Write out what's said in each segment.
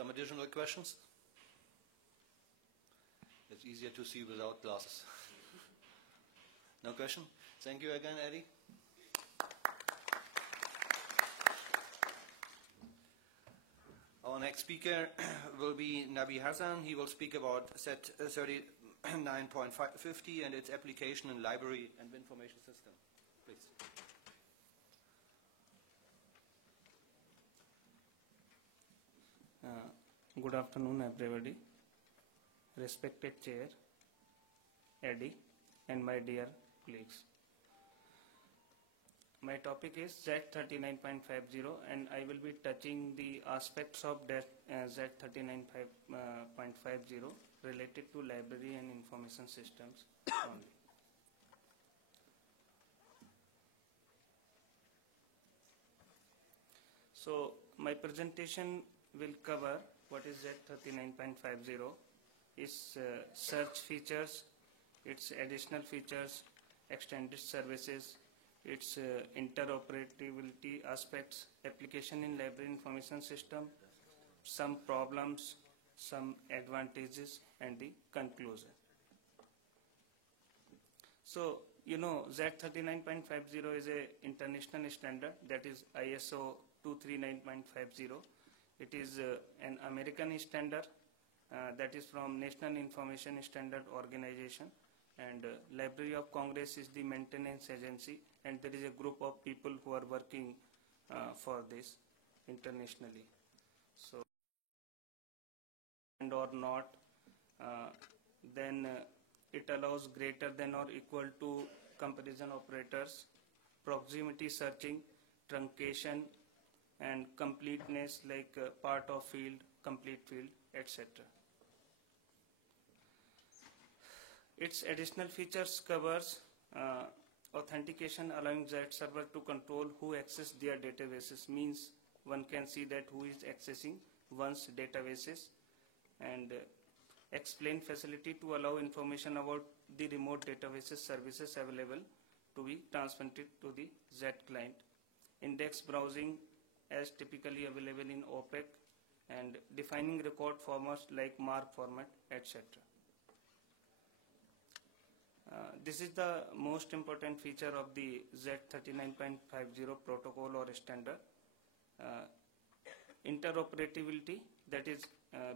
Some additional questions? It's easier to see without glasses. No question? Thank you again, Eddie. Our next speaker will be Nabi Hassan. He will speak about SET 39.50 and its application in library and information system. Please. Good afternoon, everybody. Respected Chair, Eddie, and my dear colleagues. My topic is Z39.50, and I will be touching the aspects of Z39.50 related to library and information systems only. So my presentation will cover what is Z39.50, its search features, its additional features, extended services, its interoperability aspects, application in library information system, some problems, some advantages, and the conclusion. So, you know, Z39.50 is an international standard, that is ISO 239.50. It is an American standard that is from National Information Standard Organization, and Library of Congress is the maintenance agency, and there is a group of people who are working for this internationally. So, and or not, then it allows greater than or equal to comparison operators, proximity searching, truncation, and completeness like part of field, complete field, etc. Its additional features covers authentication, allowing Z server to control who access their databases, means one can see that who is accessing one's databases, and explain facility to allow information about the remote databases services available to be transmitted to the Z client. Index browsing as typically available in OPEC, and defining record formats like MARC format, etc. This is the most important feature of the Z39.50 protocol or standard. Interoperability, that is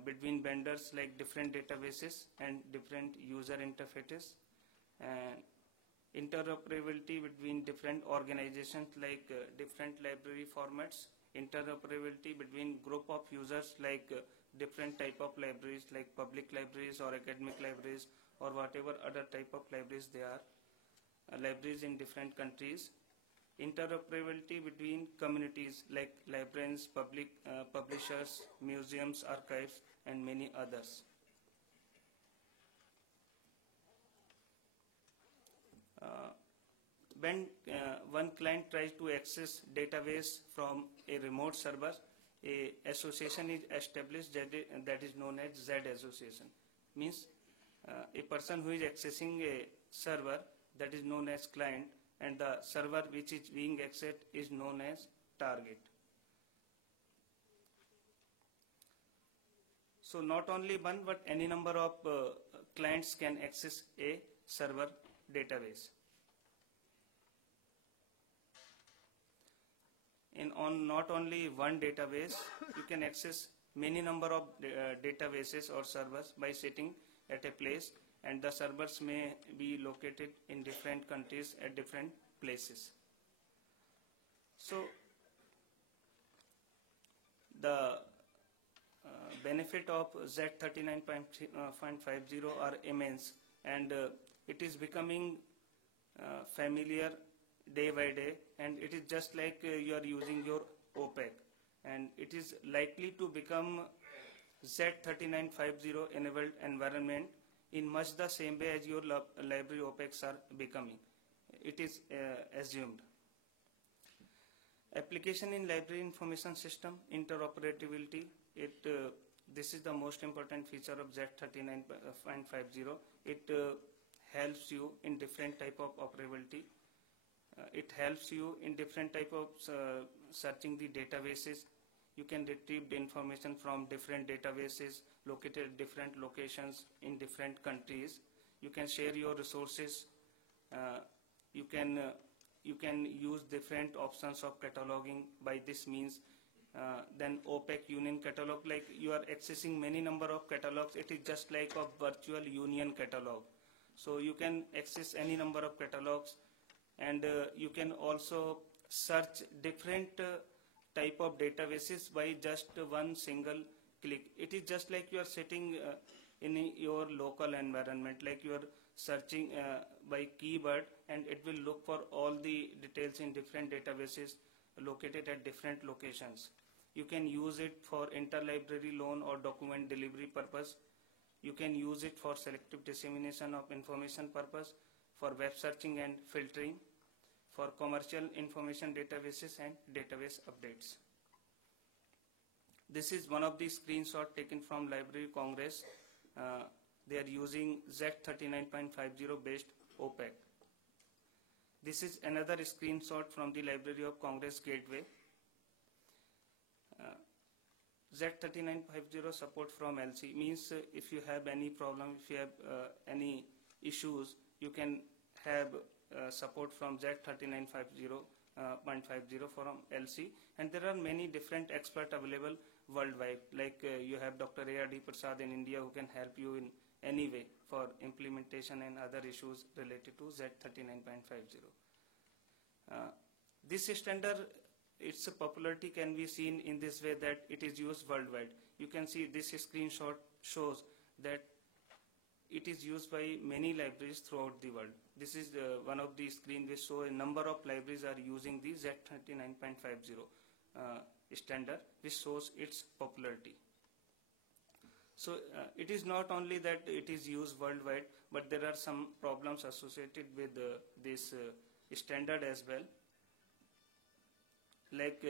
between vendors like different databases and different user interfaces, and interoperability between different organizations like different library formats, interoperability between group of users like different type of libraries like public libraries or academic libraries or whatever other type of libraries they are, libraries in different countries, interoperability between communities like librarians, publishers, museums, archives, and many others. When one client tries to access database from a remote server, a association is established that is known as Z association. Means a person who is accessing a server that is known as client, and the server which is being accessed is known as target. So not only one but any number of clients can access a server database. On not only one database, you can access many number of databases or servers by sitting at a place, and the servers may be located in different countries at different places. So the benefit of Z39.50 are immense, and it is becoming familiar day by day, and it is just like you are using your OPEC, and it is likely to become Z39.50 enabled environment in much the same way as your library OPECs are becoming. It is assumed. Application in library information system, interoperability, this is the most important feature of Z39.50. It helps you in different type of operability. It helps you in different type of searching the databases. You can retrieve the information from different databases located at different locations in different countries. You can share your resources. You can use different options of cataloging by this means. Then OPEC Union Catalog, like you are accessing many number of catalogs. It is just like a virtual union catalog. So you can access any number of catalogs, and you can also search different type of databases by just one single click. It is just like you are sitting in your local environment, like you are searching by keyword, and it will look for all the details in different databases located at different locations. You can use it for interlibrary loan or document delivery purpose. You can use it for selective dissemination of information purpose, for web searching and filtering, for commercial information databases and database updates. This is one of the screenshots taken from Library of Congress. They are using Z39.50 based OPEC. This is another screenshot from the Library of Congress Gateway. Z3950 support from LC means if you have any problem, if you have any issues, you can have support from Z3950.50 from LC, and there are many different experts available worldwide, like you have Dr. A.R.D. Prasad in India who can help you in any way for implementation and other issues related to Z39.50. This standard, its popularity can be seen in this way that it is used worldwide. You can see this screenshot shows that it is used by many libraries throughout the world. This is one of the screens which show a number of libraries are using the Z39.50 standard, which shows its popularity. So it is not only that it is used worldwide, but there are some problems associated with this standard as well. Like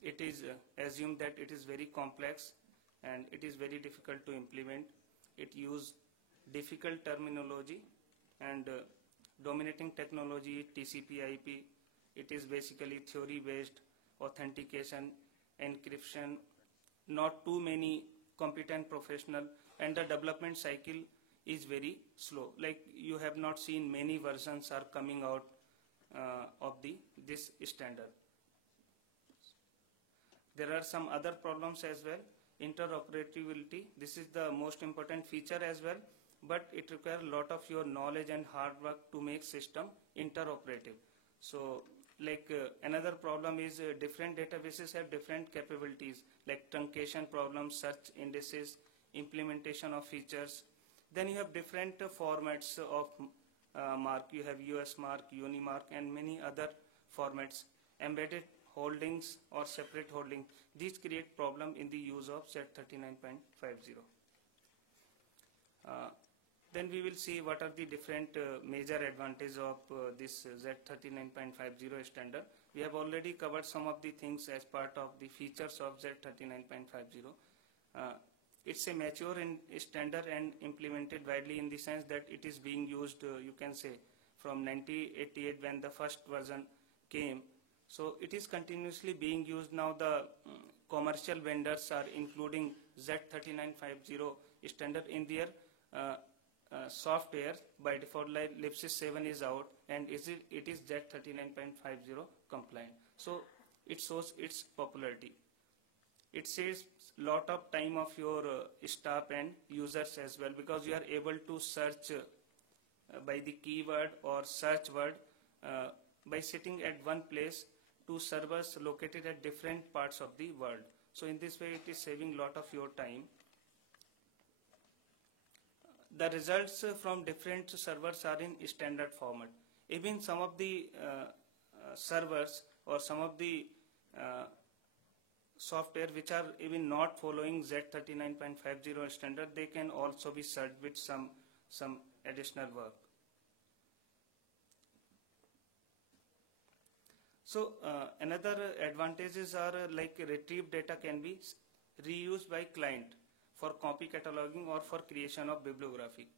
it is assumed that it is very complex and it is very difficult to implement. It uses difficult terminology and dominating technology, TCP/IP. It is basically theory-based authentication, encryption, not too many competent professional, and the development cycle is very slow. Like you have not seen many versions are coming out of this standard. There are some other problems as well. Interoperability, this is the most important feature as well, but it requires a lot of your knowledge and hard work to make system interoperative. So like another problem is different databases have different capabilities, like truncation problems, search indices, implementation of features. Then you have different formats of mark. You have US mark, Unimark, and many other formats. Embedded holdings or separate holding. These create problem in the use of Z39.50. Then we will see what are the different major advantages of this Z39.50 standard. We have already covered some of the things as part of the features of Z39.50. It's a mature standard and implemented widely in the sense that it is being used, you can say, from 1988 when the first version came. So it is continuously being used. Now the commercial vendors are including Z39.50 standard in their software. By default, like Lipsys 7 is out and it is Z39.50 compliant. So it shows its popularity. It saves lot of time of your staff and users as well, because you are able to search by the keyword or search word by sitting at one place to servers located at different parts of the world. So in this way it is saving lot of your time. The results from different servers are in standard format. Even some of the servers or some of the software which are even not following Z39.50 standard, they can also be searched with some additional work. So another advantages are like retrieved data can be reused by client for copy cataloging or for creation of bibliography.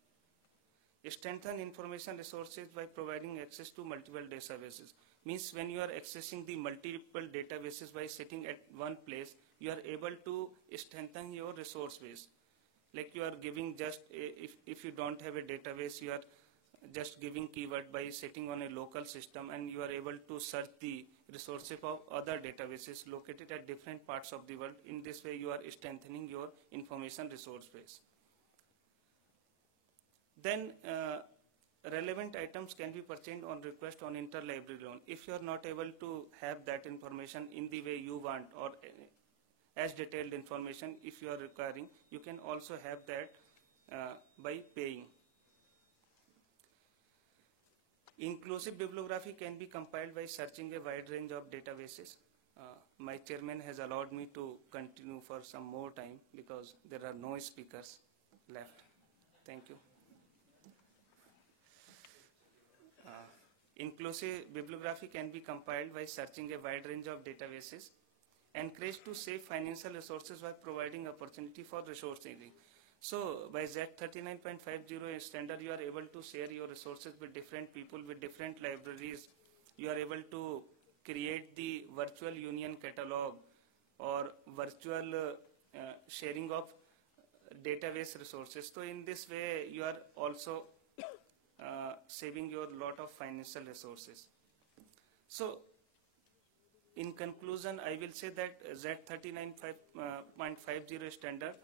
Strengthen information resources by providing access to multiple databases. Means when you are accessing the multiple databases by sitting at one place, you are able to strengthen your resource base. Like you are giving just, if you don't have a database, you are just giving keyword by sitting on a local system, and you are able to search the resources of other databases located at different parts of the world. In this way, you are strengthening your information resource base. Then relevant items can be purchased on request on interlibrary loan. If you are not able to have that information in the way you want, or as detailed information if you are requiring, you can also have that by paying. Inclusive bibliography can be compiled by searching a wide range of databases. My chairman has allowed me to continue for some more time because there are no speakers left. Thank you. Inclusive bibliography can be compiled by searching a wide range of databases. Encouraged to save financial resources by providing opportunity for resource sharing. So by Z39.50 standard, you are able to share your resources with different people, with different libraries. You are able to create the virtual union catalog or virtual sharing of database resources. So in this way, you are also saving your lot of financial resources. So in conclusion, I will say that Z39.50 standard,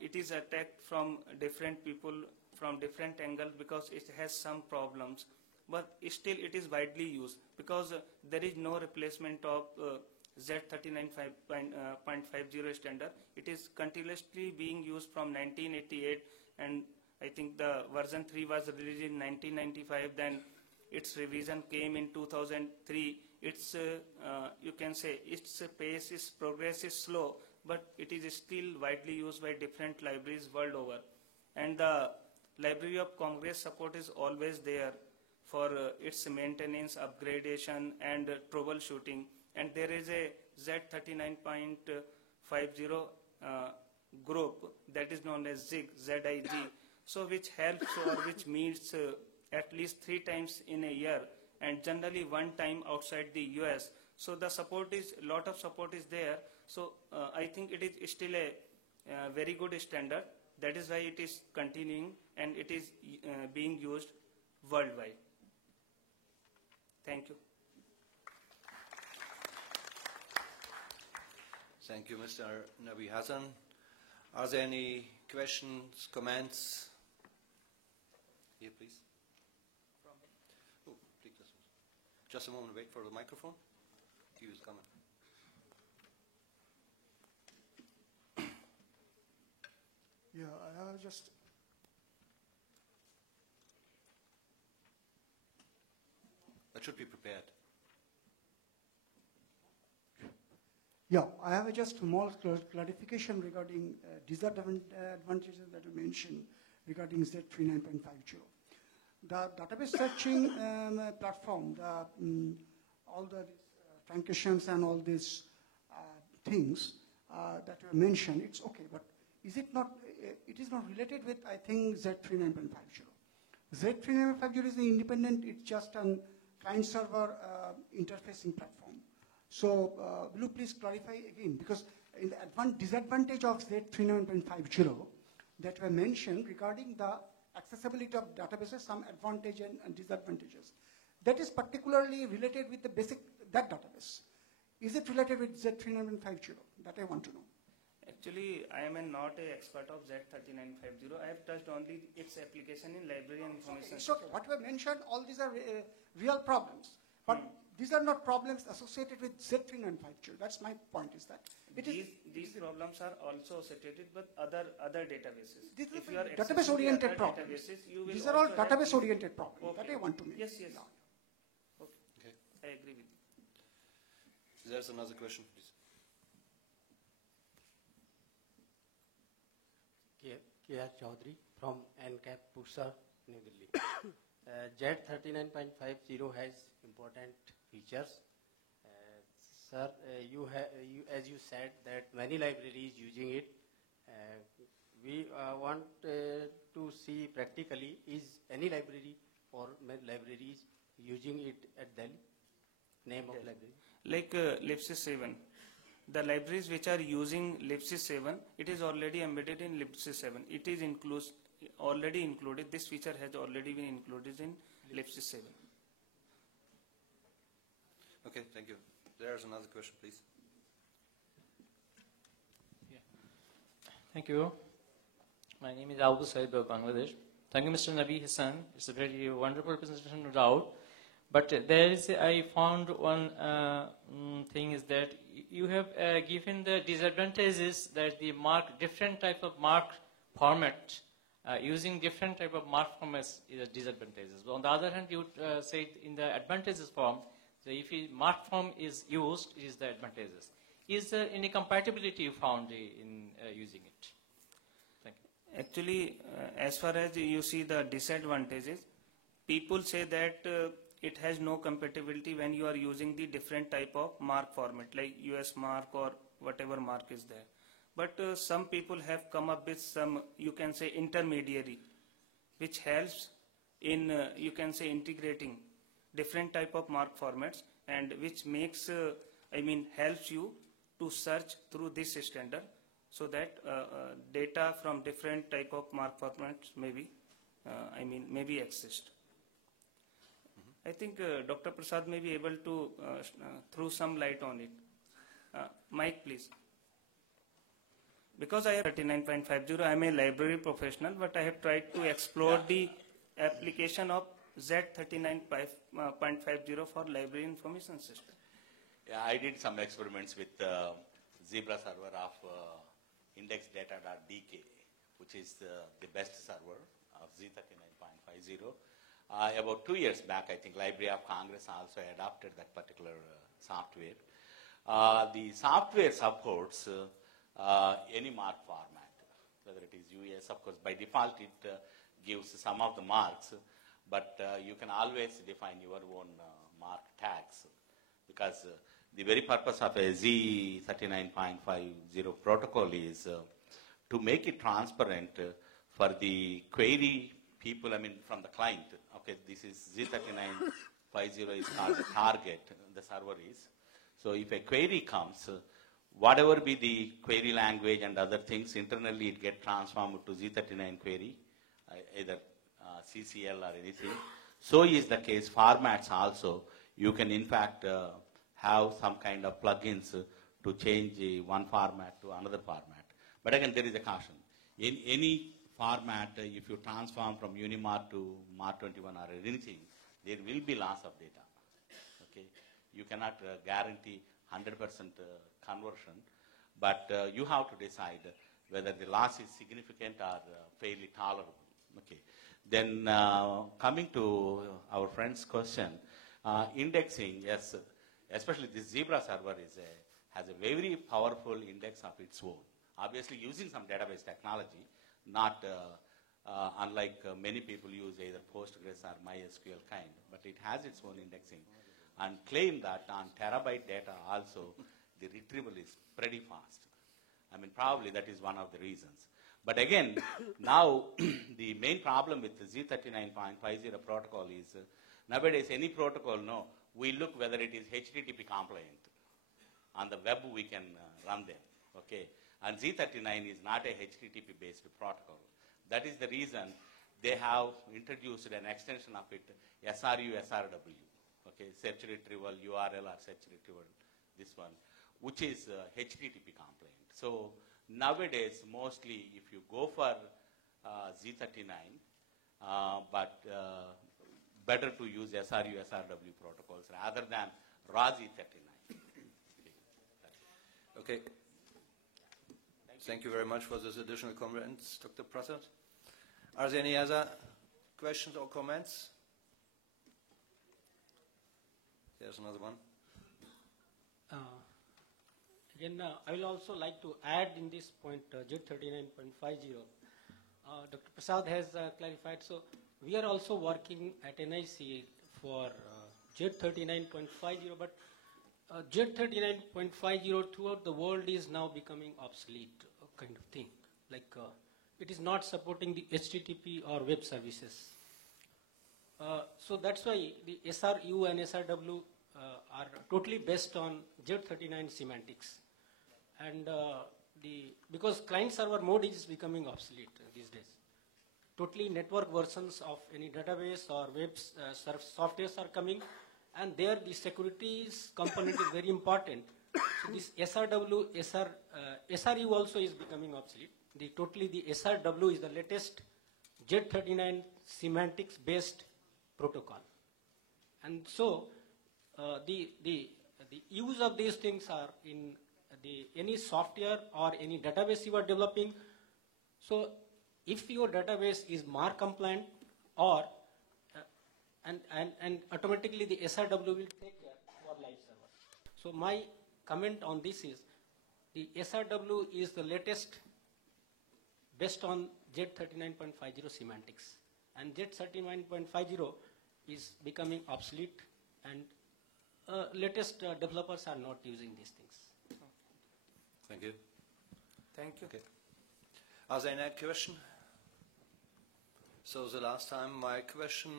it is attacked from different people, from different angles, because it has some problems. But still it is widely used because there is no replacement of Z39.50 standard. It is continuously being used from 1988, and I think the version 3 was released in 1995. Then its revision came in 2003. It's you can say its pace, its progress is slow, but it is still widely used by different libraries world over. And the Library of Congress support is always there for its maintenance, upgradation, and troubleshooting. And there is a Z39.50 group that is known as ZIG, ZIG, so which helps or which meets at least 3 times in a year, and generally 1 time outside the US. So the support is, lot of support is there. So I think it is still a very good standard. That is why it is continuing and it is being used worldwide. Thank you. Thank you, Mr. Nabi Hassan. Are there any questions, comments? Here, please. Oh, take this one. Just a moment, wait for the microphone. He was coming. Yeah, I have just. That should be prepared. Yeah, I have just small clarification regarding disadvantages that you mentioned regarding Z39.50. The database searching platform, all the truncations and all these things that you mentioned, it's okay, but is it not? It is not related with, I think, Z39.50. Z39.50 is independent. It's just a client-server interfacing platform. So will you please clarify again? Because in the disadvantage of Z39.50 that were mentioned regarding the accessibility of databases, some advantage and disadvantages. That is particularly related with the basic, that database. Is it related with Z39.50? That I want to know. Actually, I am not an expert of Z39.50. I have touched only its application in library and information. It's okay. What we have mentioned, all these are real problems. But these are not problems associated with Z39.50. That's my point, is that. These problems are also associated with other databases. These if you are database-oriented problems. These are all database-oriented problems. Okay. That I want to make. Yes. Yeah. Okay. I agree with you. There's another question, please. K.R. Chaudhary from NCAP, Pursa, New Delhi. Z39.50 has important features. Sir, as you said that many libraries using it. We want to see practically, is any library or libraries using it at Delhi? Name of library. Like libsys 7. The libraries which are using libsys 7, it is already embedded in libsys 7. It is already included. This feature has already been included in libsys 7. Okay, thank you. There's another question, please. Thank you. My name is Abu Said of Bangladesh. Thank you, Mr. Nabi Hassan. It's a very wonderful presentation, no doubt. But there is, I found one thing is that you have given the disadvantages that the different type of mark format, using different type of mark formats is a disadvantages. But on the other hand, you said in the advantages form, so if mark form is used, it is the advantages. Is there any compatibility you found in using it? Thank you. Actually, as far as you see the disadvantages, people say that it has no compatibility when you are using the different type of mark format like US mark or whatever mark is there. But some people have come up with some, you can say, intermediary, which helps in, you can say, integrating different type of mark formats, and which makes, helps you to search through this standard, so that data from different type of mark formats may be accessed. I think Dr. Prasad may be able to throw some light on it. Mike, please. Because I have 39.50, I am a library professional, but I have tried to explore the application of Z39.50 for library information system. Yeah, I did some experiments with Zebra server of indexdata.dk, which is the best server of Z39.50. About 2 years back, I think Library of Congress also adopted that particular software. The software supports any mark format, whether it is US. Of course, by default, it gives some of the marks, but you can always define your own mark tags, because the very purpose of a Z39.50 protocol is to make it transparent for the query people, from the client. Okay, this is Z39.50 is called the target, the server is. So if a query comes, whatever be the query language and other things, internally it gets transformed to Z39 query, either CCL or anything. So is the case formats also. You can in fact have some kind of plugins to change one format to another format. But again, there is a caution. In any format, if you transform from Unimark to Mark21 or anything, there will be loss of data. Okay, you cannot guarantee 100% conversion, but you have to decide whether the loss is significant or fairly tolerable. Okay. Then coming to our friend's question, indexing, yes, especially this Zebra server has a very powerful index of its own. Obviously using some database technology, not unlike many people use either Postgres or MySQL kind, but it has its own indexing, and claim that on terabyte data also the retrieval is pretty fast. Probably that is one of the reasons. But again, now the main problem with the Z39.50 protocol is nowadays any protocol, we look whether it is HTTP compliant. On the web we can run them, okay? And Z39 is not a HTTP based protocol. That is the reason they have introduced an extension of it, SRU, SRW, okay? Search retrieval, URL or search retrieval, this one, which is HTTP compliant. So nowadays, mostly if you go for Z39, but better to use SRU, SRW protocols rather than raw Z39. Okay. Thank you very much for this additional comments, Dr. Prasad. Are there any other questions or comments? There's another one. Again, I will also like to add in this point Z39.50. Dr. Prasad has clarified. So we are also working at NIC for Z39.50, but Z39.50 throughout the world is now becoming obsolete kind of thing. Like it is not supporting the HTTP or web services. So that's why the SRU and SRW are totally based on Z39 semantics. And because client-server mode is becoming obsolete these days. Totally network versions of any database or web softwares are coming, and there the securities component is very important. So this SRW, SRU also is becoming obsolete. The SRW is the latest Z39 semantics based protocol. And so the use of these things are in any software or any database you are developing. So if your database is MAR compliant, or and automatically the SRW will take care for live server. So my comment on this is the SRW is the latest based on Z39.50 semantics, and Z39.50 is becoming obsolete, and latest developers are not using these things. Thank you. Thank you. Okay. Are there any questions? So the last time my question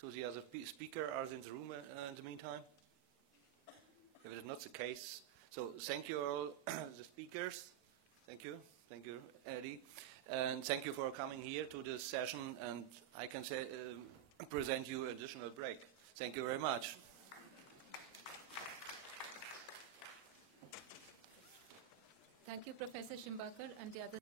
to the other speaker are in the room in the meantime? If it is not the case, so thank you all the speakers. Thank you, Eddie, and thank you for coming here to this session. And I can say present you additional break. Thank you very much. Thank you, Professor Shimbakar and the other